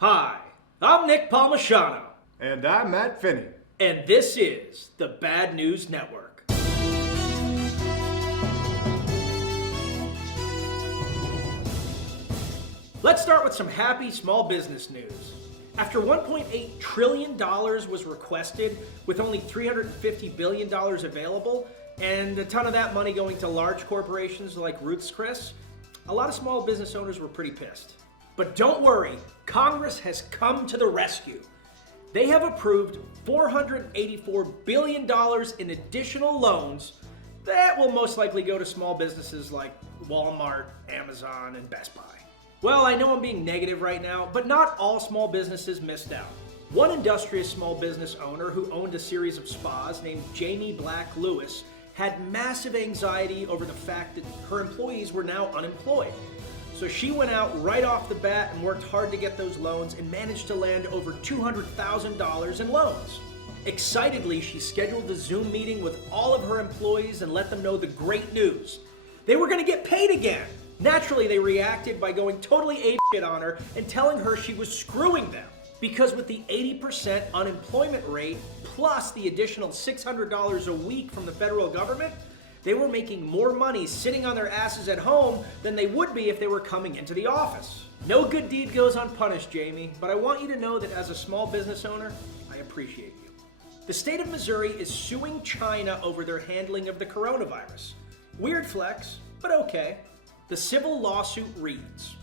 Hi, I'm Nick Palmisano, And I'm Matt Finney. and this is the Bad News Network. Let's start with some happy small business news. After $1.8 trillion was requested, with only $350 billion available, and a ton of that money going to large corporations like Ruth's Chris, a lot of small business owners were pretty pissed. But don't worry, Congress has come to the rescue. They have approved $484 billion in additional loans that will most likely go to small businesses like Walmart, Amazon, and Best Buy. Well, I know I'm being negative right now, but not all small businesses missed out. One industrious small business owner who owned a series of spas named Jamie Black Lewis had massive anxiety over the fact that her employees were now unemployed. So she went out right off the bat and worked hard to get those loans and managed to land over $200,000 in loans. Excitedly, she scheduled a Zoom meeting with all of her employees and let them know the great news. They were going to get paid again. Naturally, they reacted by going totally apeshit on her and telling her she was screwing them. Because with the 80% unemployment rate, plus the additional $600 a week from the federal government, they were making more money sitting on their asses at home than they would be if they were coming into the office. No good deed goes unpunished, Jamie, but I want you to know that as a small business owner, I appreciate you. The state of Missouri is suing China over their handling of the coronavirus. Weird flex, but okay. The civil lawsuit reads,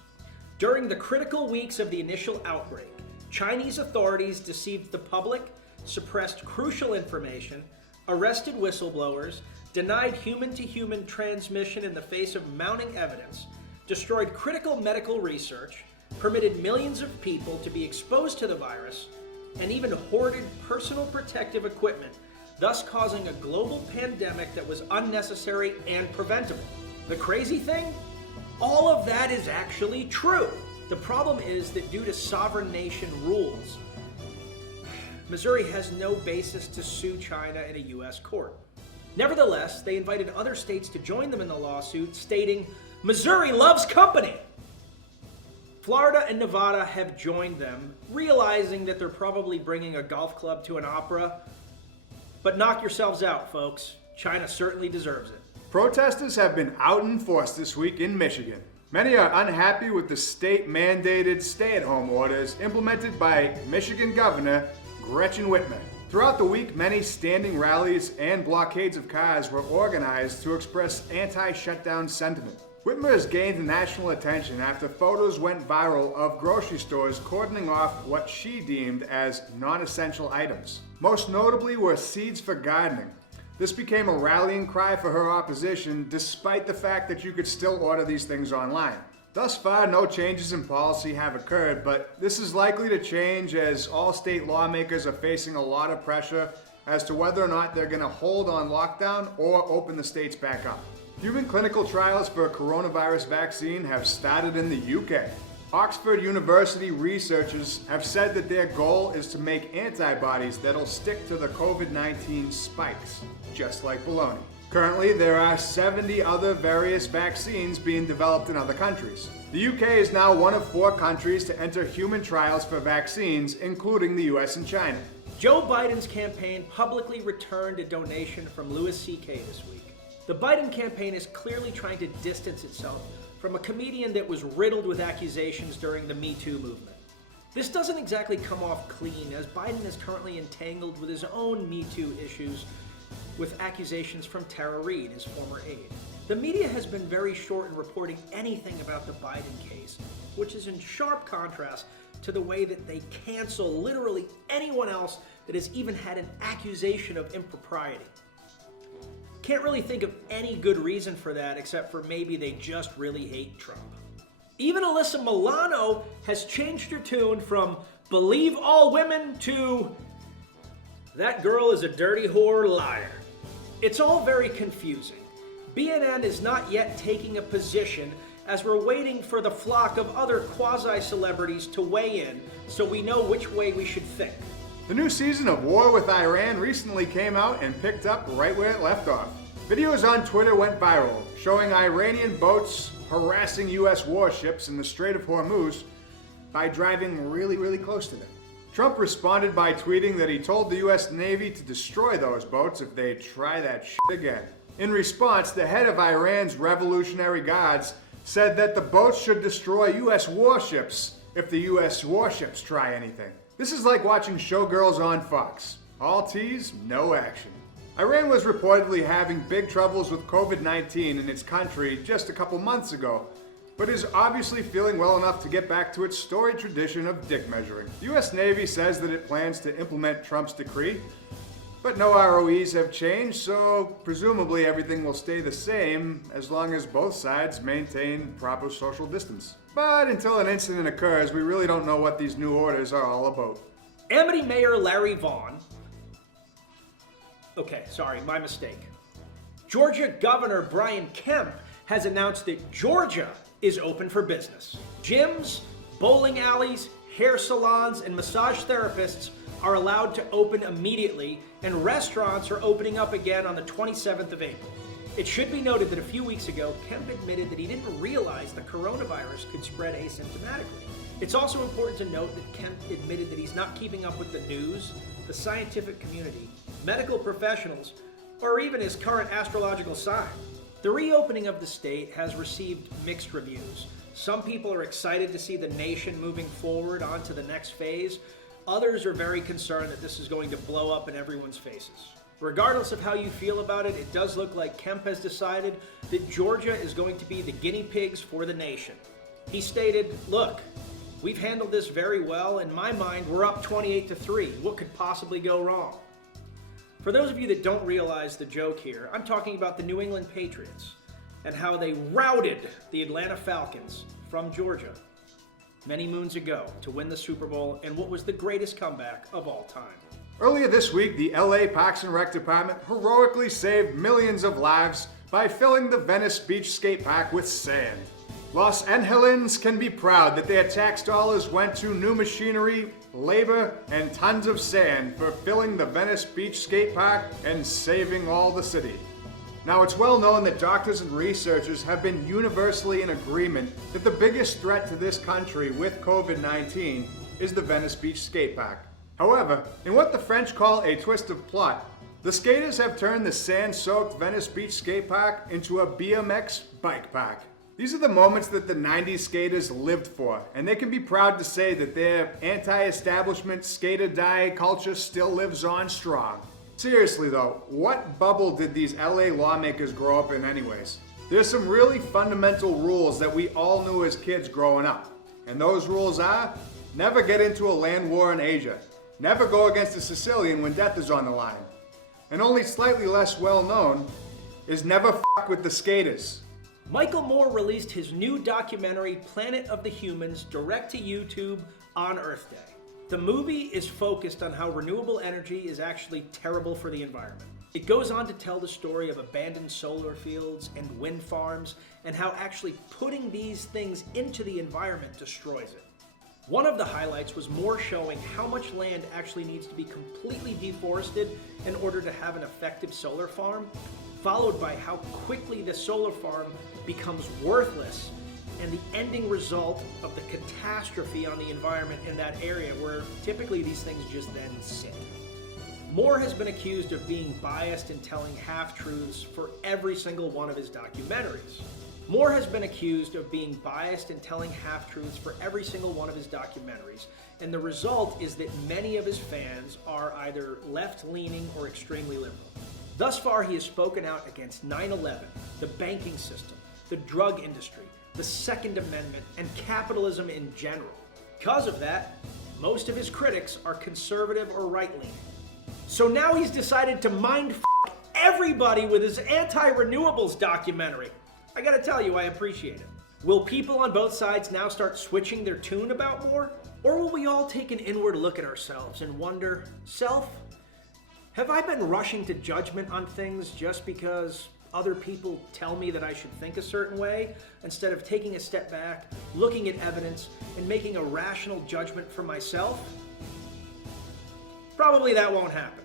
during the critical weeks of the initial outbreak, Chinese authorities deceived the public, suppressed crucial information, arrested whistleblowers, denied human-to-human transmission in the face of mounting evidence, destroyed critical medical research, permitted millions of people to be exposed to the virus, and even hoarded personal protective equipment, thus causing a global pandemic that was unnecessary and preventable. The crazy thing? All of that is actually true. The problem is that due to sovereign nation rules, Missouri has no basis to sue China in a U.S. court. Nevertheless, they invited other states to join them in the lawsuit, stating, Missouri loves company. Florida and Nevada have joined them, realizing that they're probably bringing a golf club to an opera. But knock yourselves out, folks. China certainly deserves it. Protesters have been out in force this week in Michigan. Many are unhappy with the state-mandated stay-at-home orders implemented by Michigan Governor Gretchen Whitmer. Throughout the week, many standing rallies and blockades of cars were organized to express anti-shutdown sentiment. Whitmer has gained national attention after photos went viral of grocery stores cordoning off what she deemed as non-essential items. Most notably were seeds for gardening. This became a rallying cry for her opposition, despite the fact that you could still order these things online. Thus far, no changes in policy have occurred, but this is likely to change as all state lawmakers are facing a lot of pressure as to whether or not they're going to hold on lockdown or open the states back up. Human clinical trials for a coronavirus vaccine have started in the UK. Oxford University researchers have said that their goal is to make antibodies that'll stick to the COVID-19 spikes, just like baloney. Currently, there are 70 other various vaccines being developed in other countries. The UK is now one of 4 countries to enter human trials for vaccines, including the US and China. Joe Biden's campaign publicly returned a donation from Louis C.K. this week. The Biden campaign is clearly trying to distance itself from a comedian that was riddled with accusations during the Me Too movement. This doesn't exactly come off clean, as Biden is currently entangled with his own Me Too issues with accusations from Tara Reade, his former aide. The media has been very short in reporting anything about the Biden case, which is in sharp contrast to the way that they cancel literally anyone else that has even had an accusation of impropriety. Can't really think of any good reason for that except for maybe they just really hate Trump. Even Alyssa Milano has changed her tune from believe all women to that girl is a dirty whore liar. It's all very confusing. BNN is not yet taking a position as we're waiting for the flock of other quasi-celebrities to weigh in so we know which way we should think. The new season of War with Iran recently came out and picked up right where it left off. Videos on Twitter went viral, showing Iranian boats harassing U.S. warships in the Strait of Hormuz, by driving really, really close to them. Trump responded by tweeting that he told the US Navy to destroy those boats if they try that shit again. In response, the head of Iran's Revolutionary Guards said that the boats should destroy US warships if the US warships try anything. This is like watching showgirls on Fox. All tease, no action. Iran was reportedly having big troubles with COVID-19 in its country just a couple months ago, but is obviously feeling well enough to get back to its storied tradition of dick measuring. The US Navy says that it plans to implement Trump's decree, but no ROEs have changed, so presumably everything will stay the same as long as both sides maintain proper social distance. But until an incident occurs, we really don't know what these new orders are all about. Amity Mayor Larry Vaughn. Okay, sorry, my mistake. Georgia Governor Brian Kemp has announced that Georgia is open for business. Gyms, bowling alleys, hair salons, and massage therapists are allowed to open immediately, and restaurants are opening up again on the 27th of April. It should be noted that a few weeks ago, Kemp admitted that he didn't realize the coronavirus could spread asymptomatically. It's also important to note that Kemp admitted that he's not keeping up with the news, the scientific community, medical professionals, or even his current astrological sign. The reopening of the state has received mixed reviews. Some people are excited to see the nation moving forward onto the next phase. Others are very concerned that this is going to blow up in everyone's faces. Regardless of how you feel about it, it does look like Kemp has decided that Georgia is going to be the guinea pigs for the nation. He stated, "Look, we've handled this very well. In my mind, we're up 28-3. What could possibly go wrong?" For those of you that don't realize the joke here, I'm talking about the New England Patriots and how they routed the Atlanta Falcons from Georgia many moons ago to win the Super Bowl in what was the greatest comeback of all time. Earlier this week, the LA Parks and Rec Department heroically saved millions of lives by filling the Venice Beach skate park with sand. Los Angelins can be proud that their tax dollars went to new machinery, labor, and tons of sand for filling the Venice Beach skate park and saving all the city. Now, it's well known that doctors and researchers have been universally in agreement that the biggest threat to this country with COVID-19 is the Venice Beach skate park. However, in what the French call a twist of plot, the skaters have turned the sand-soaked Venice Beach skate park into a BMX bike park. These are the moments that the 90s skaters lived for, and they can be proud to say that their anti-establishment skate-or-die culture still lives on strong. Seriously though, what bubble did these LA lawmakers grow up in anyways? There's some really fundamental rules that we all knew as kids growing up, and those rules are: never get into a land war in Asia, never go against a Sicilian when death is on the line, and only slightly less well known is never fuck with the skaters. Michael Moore released his new documentary, Planet of the Humans, direct to YouTube on Earth Day. The movie is focused on how renewable energy is actually terrible for the environment. It goes on to tell the story of abandoned solar fields and wind farms, and how actually putting these things into the environment destroys it. One of the highlights was Moore showing how much land actually needs to be completely deforested in order to have an effective solar farm, followed by how quickly the solar farm becomes worthless, and the ending result of the catastrophe on the environment in that area where typically these things just then sit. Moore has been accused of being biased in telling half-truths for every single one of his documentaries. Moore has been accused of being biased in telling half-truths for every single one of his documentaries, and the result is that many of his fans are either left-leaning or extremely liberal. Thus far, he has spoken out against 9/11, the banking system, the drug industry, the Second Amendment, and capitalism in general. Because of that, most of his critics are conservative or right-leaning. So now he's decided to mind everybody with his anti-renewables documentary. I gotta tell you, I appreciate it. Will people on both sides now start switching their tune about Moore? Or will we all take an inward look at ourselves and wonder, self, have I been rushing to judgment on things just because other people tell me that I should think a certain way, instead of taking a step back, looking at evidence, and making a rational judgment for myself? Probably that won't happen.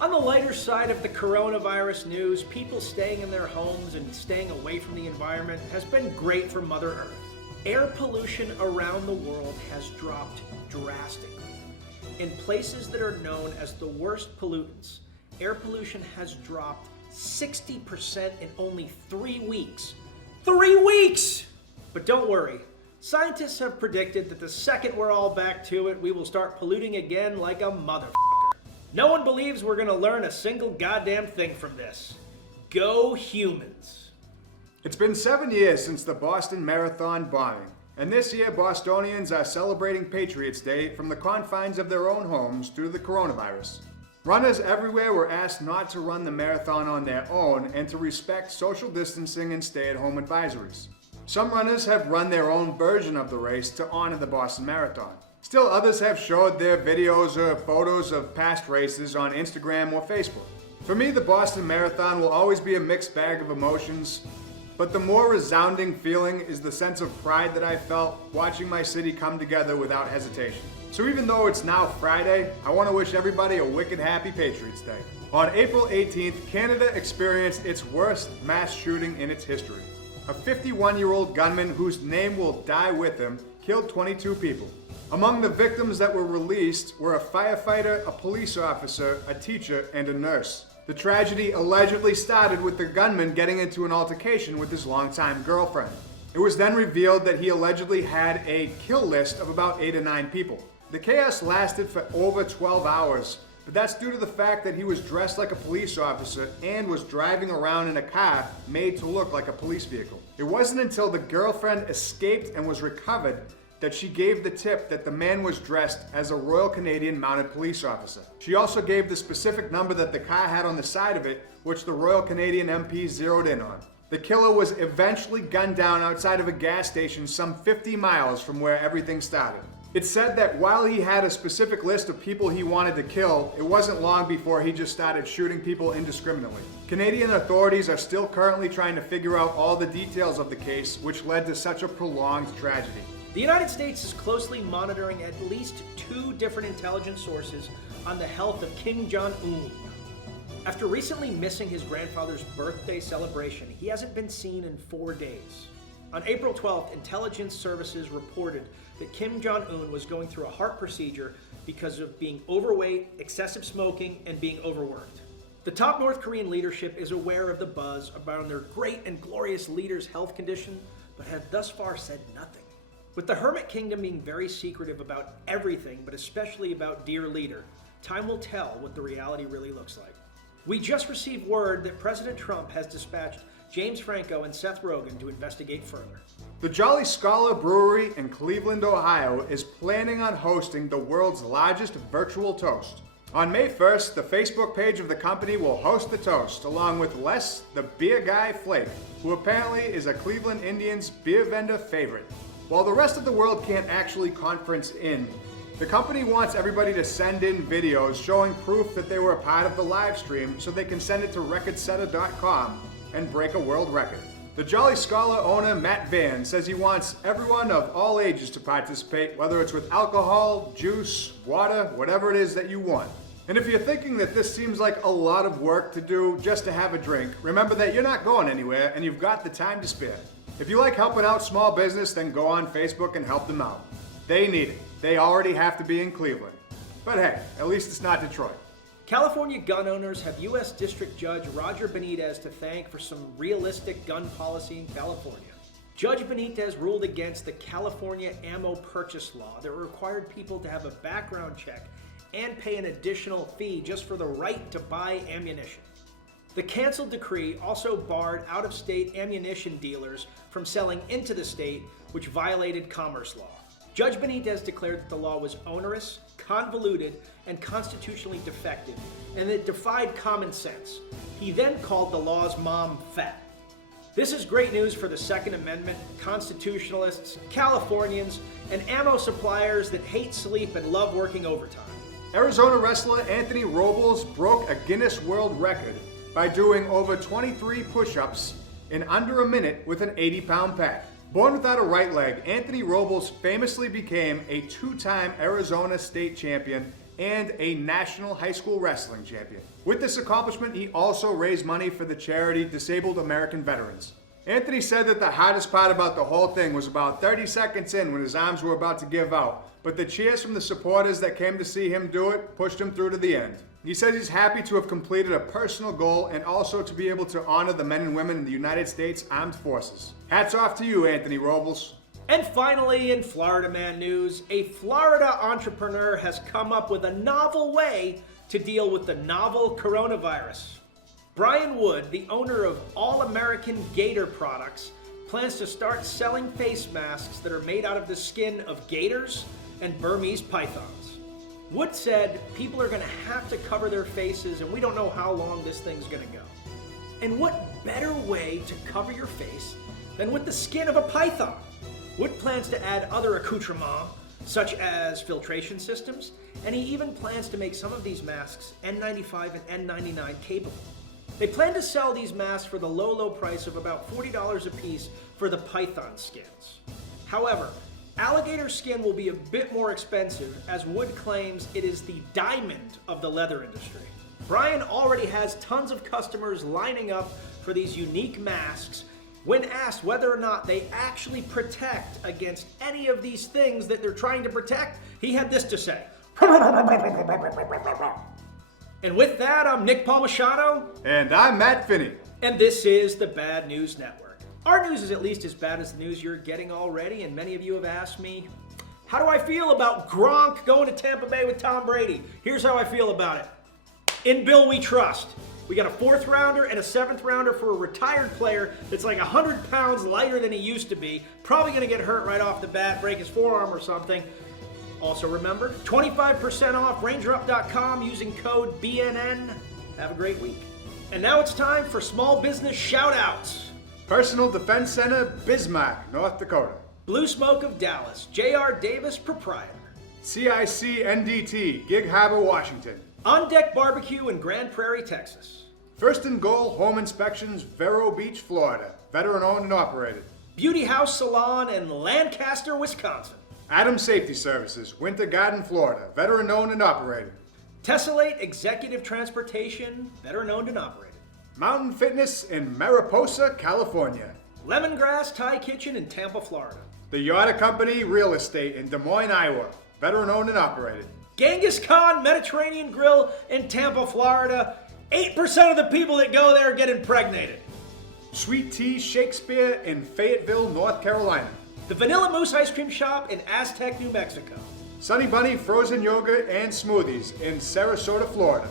On the lighter side of the coronavirus news, people staying in their homes and staying away from the environment has been great for Mother Earth. Air pollution around the world has dropped drastically. In places that are known as the worst pollutants, air pollution has dropped 60% in only 3 weeks. 3 weeks! But don't worry, scientists have predicted that the second we're all back to it, we will start polluting again like a motherfucker. No one believes we're gonna learn a single goddamn thing from this. Go humans. It's been 7 years since the Boston Marathon bombing, and this year Bostonians are celebrating Patriots Day from the confines of their own homes due to the coronavirus. Runners everywhere were asked not to run the marathon on their own and to respect social distancing and stay-at-home advisories. Some runners have run their own version of the race to honor the Boston Marathon. Still others have showed their videos or photos of past races on Instagram or Facebook. For me, the Boston Marathon will always be a mixed bag of emotions, but the more resounding feeling is the sense of pride that I felt watching my city come together without hesitation. So even though it's now Friday, I want to wish everybody a wicked happy Patriots Day. On April 18th, Canada experienced its worst mass shooting in its history. A 51-year-old gunman whose name will die with him killed 22 people. Among the victims that were released were a firefighter, a police officer, a teacher, and a nurse. The tragedy allegedly started with the gunman getting into an altercation with his longtime girlfriend. It was then revealed that he allegedly had a kill list of about 8 or 9 people. The chaos lasted for over 12 hours, but that's due to the fact that he was dressed like a police officer and was driving around in a car made to look like a police vehicle. It wasn't until the girlfriend escaped and was recovered that she gave the tip that the man was dressed as a Royal Canadian Mounted Police officer. She also gave the specific number that the car had on the side of it, which the Royal Canadian MP zeroed in on. The killer was eventually gunned down outside of a gas station some 50 miles from where everything started. It's said that while he had a specific list of people he wanted to kill, it wasn't long before he just started shooting people indiscriminately. Canadian authorities are still currently trying to figure out all the details of the case, which led to such a prolonged tragedy. The United States is closely monitoring at least 2 different intelligence sources on the health of Kim Jong-un. After recently missing his grandfather's birthday celebration, he hasn't been seen in 4 days. On April 12th, intelligence services reported that Kim Jong-un was going through a heart procedure because of being overweight, excessive smoking, and being overworked. The top North Korean leadership is aware of the buzz about their great and glorious leader's health condition, but have thus far said nothing. With the Hermit Kingdom being very secretive about everything, but especially about dear leader, time will tell what the reality really looks like. We just received word that President Trump has dispatched James Franco and Seth Rogen to investigate further. The Jolly Scholar Brewery in Cleveland, Ohio is planning on hosting the world's largest virtual toast. On May 1st, the Facebook page of the company will host the toast, along with Les the Beer Guy Flake, who apparently is a Cleveland Indians beer vendor favorite. While the rest of the world can't actually conference in, the company wants everybody to send in videos showing proof that they were a part of the live stream so they can send it to recordsetter.com and break a world record. The Jolly Scholar owner, Matt Van, says he wants everyone of all ages to participate, whether it's with alcohol, juice, water, whatever it is that you want. And if you're thinking that this seems like a lot of work to do just to have a drink, remember that you're not going anywhere and you've got the time to spare. If you like helping out small business, then go on Facebook and help them out. They need it. They already have to be in Cleveland. But hey, at least it's not Detroit. California gun owners have U.S. District Judge Roger Benitez to thank for some realistic gun policy in California. Judge Benitez ruled against the California ammo purchase law that required people to have a background check and pay an additional fee just for the right to buy ammunition. The canceled decree also barred out-of-state ammunition dealers from selling into the state, which violated commerce law. Judge Benitez declared that the law was onerous, convoluted, and constitutionally defective, and it defied common sense. He then called the law's mom fat. This is great news for the Second Amendment, constitutionalists, Californians, and ammo suppliers that hate sleep and love working overtime. Arizona wrestler Anthony Robles broke a Guinness World Record by doing over 23 push-ups in under a minute with an 80-pound pack. Born without a right leg, Anthony Robles famously became a 2-time Arizona state champion and a national high school wrestling champion. With this accomplishment, he also raised money for the charity Disabled American Veterans. Anthony said that the hardest part about the whole thing was about 30 seconds in when his arms were about to give out, but the cheers from the supporters that came to see him do it pushed him through to the end. He says he's happy to have completed a personal goal and also to be able to honor the men and women in the United States Armed Forces. Hats off to you, Anthony Robles. And finally, in Florida Man news, a Florida entrepreneur has come up with a novel way to deal with the novel coronavirus. Brian Wood, the owner of All American Gator Products, plans to start selling face masks that are made out of the skin of gators and Burmese pythons. Wood said people are going to have to cover their faces, and we don't know how long this thing's going to go. And what better way to cover your face than with the skin of a python? Wood plans to add other accoutrements, such as filtration systems, and he even plans to make some of these masks N95 and N99 capable. They plan to sell these masks for the low price of about $40 a piece for the python skins. However, alligator skin will be a bit more expensive, as Wood claims it is the diamond of the leather industry. Brian already has tons of customers lining up for these unique masks. When asked whether or not they actually protect against any of these things that they're trying to protect, he had this to say. And with that, I'm Nick Palmisano. And I'm Matt Finney. And this is the Bad News Network. Our news is at least as bad as the news you're getting already, and many of you have asked me, how do I feel about Gronk going to Tampa Bay with Tom Brady? Here's how I feel about it. In Bill we trust. We got a 4th rounder and a 7th rounder for a retired player that's like 100 pounds lighter than he used to be. Probably going to get hurt right off the bat, break his forearm or something. Also remember, 25% off rangerup.com using code BNN. Have a great week. And now it's time for small business shout-outs. Personal Defense Center, Bismarck, North Dakota. Blue Smoke of Dallas, J.R. Davis, proprietor. CIC NDT, Gig Harbor, Washington. On Deck Barbecue in Grand Prairie, Texas. First and Goal Home Inspections, Vero Beach, Florida. Veteran owned and operated. Beauty House Salon in Lancaster, Wisconsin. Adams Safety Services, Winter Garden, Florida. Veteran owned and operated. Tessellate Executive Transportation, veteran owned and operated. Mountain Fitness in Mariposa, California. Lemongrass Thai Kitchen in Tampa, Florida. The Yotta Company Real Estate in Des Moines, Iowa. Veteran owned and operated. Genghis Khan Mediterranean Grill in Tampa, Florida. 8% of the people that go there get impregnated. Sweet Tea Shakespeare in Fayetteville, North Carolina. The Vanilla Moose Ice Cream Shop in Aztec, New Mexico. Sunny Bunny Frozen Yogurt and Smoothies in Sarasota, Florida.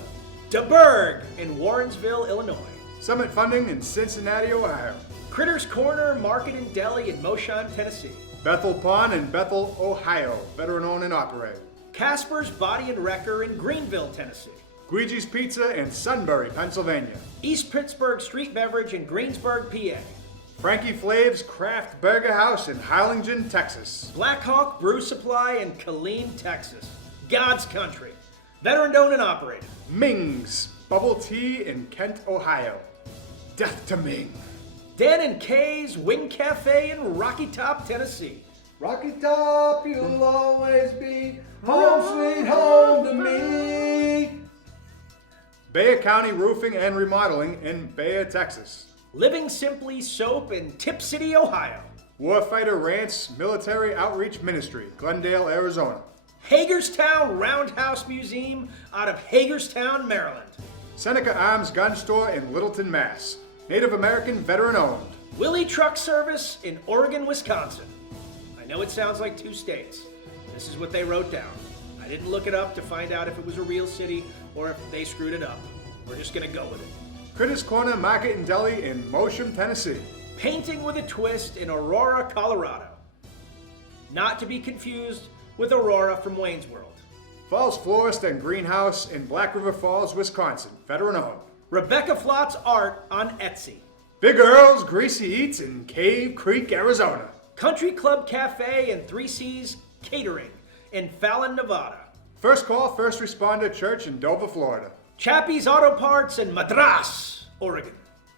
DeBerg in Warrensville, Illinois. Summit Funding in Cincinnati, Ohio. Critters Corner Market and Deli in Moshan, Tennessee. Bethel Pond in Bethel, Ohio. Veteran owned and operated. Casper's Body and Wrecker in Greenville, Tennessee. Guigi's Pizza in Sunbury, Pennsylvania. East Pittsburgh Street Beverage in Greensburg, PA. Frankie Flav's Craft Burger House in Harlingen, Texas. Black Hawk Brew Supply in Killeen, Texas. God's Country. Veteran owned and operated. Ming's Bubble Tea in Kent, Ohio. Death to Ming. Dan and Kay's Wing Cafe in Rocky Top, Tennessee. Rocky Top, you'll always be home sweet home to me. Bexar County Roofing and Remodeling in Bexar, Texas. Living Simply Soap in Tip City, Ohio. Warfighter Ranch Military Outreach Ministry, Glendale, Arizona. Hagerstown Roundhouse Museum out of Hagerstown, Maryland. Seneca Arms Gun Store in Littleton, Mass. Native American veteran owned. Willie Truck Service in Oregon, Wisconsin. I know it sounds like 2 states. This is what they wrote down. I didn't look it up to find out if it was a real city or if they screwed it up. We're just gonna go with it. Critters Corner Market and Deli in Mosham, Tennessee. Painting with a Twist in Aurora, Colorado. Not to be confused with Aurora from Wayne's World. Falls Florist and Greenhouse in Black River Falls, Wisconsin. Veteran owned. Rebecca Flott's Art on Etsy. Big Earl's Greasy Eats in Cave Creek, Arizona. Country Club Cafe and 3 C's Catering in Fallon, Nevada. First Call First Responder Church in Dover, Florida. Chappie's Auto Parts in Madras, Oregon.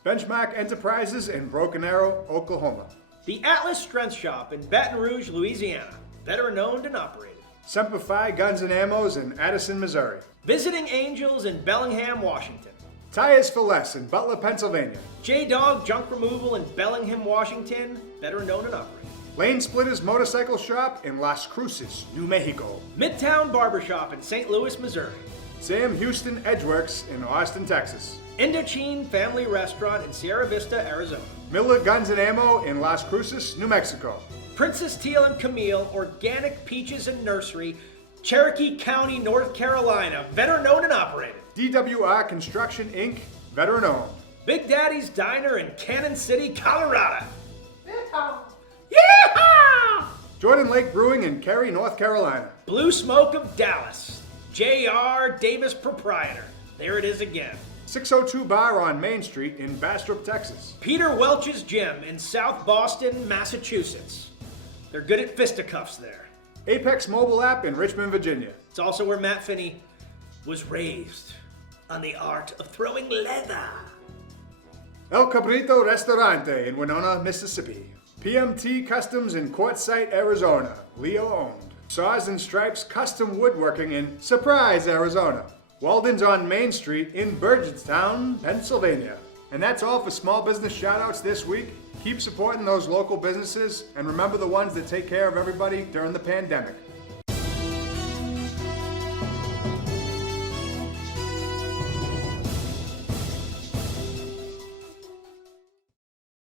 Benchmark Enterprises in Broken Arrow, Oklahoma. The Atlas Strength Shop in Baton Rouge, Louisiana. Veteran owned and operated. Semper Fi Guns and Ammos in Addison, Missouri. Visiting Angels in Bellingham, Washington. Tires for Less in Butler, Pennsylvania. J-Dog Junk Removal in Bellingham, Washington, better known and operated. Lane Splitters Motorcycle Shop in Las Cruces, New Mexico. Midtown Barbershop in St. Louis, Missouri. Sam Houston Edgeworks in Austin, Texas. Indochine Family Restaurant in Sierra Vista, Arizona. Miller Guns and Ammo in Las Cruces, New Mexico. Princess Teal and Camille Organic Peaches and Nursery, Cherokee County, North Carolina, better known and operated. DWR Construction Inc., veteran owned. Big Daddy's Diner in Cannon City, Colorado. Yeehaw! Jordan Lake Brewing in Cary, North Carolina. Blue Smoke of Dallas, J.R. Davis proprietor. There it is again. 602 Bar on Main Street in Bastrop, Texas. Peter Welch's Gym in South Boston, Massachusetts. They're good at fisticuffs there. Apex Mobile App in Richmond, Virginia. It's also where Matt Finney was raised on the art of throwing leather. El Cabrito Restaurante in Winona, Mississippi. PMT Customs in Quartzsite, Arizona. Leo owned. Saws and Stripes Custom Woodworking in Surprise, Arizona. Walden's on Main Street in Burgettstown, Pennsylvania. And that's all for small business shoutouts this week. Keep supporting those local businesses and remember the ones that take care of everybody during the pandemic.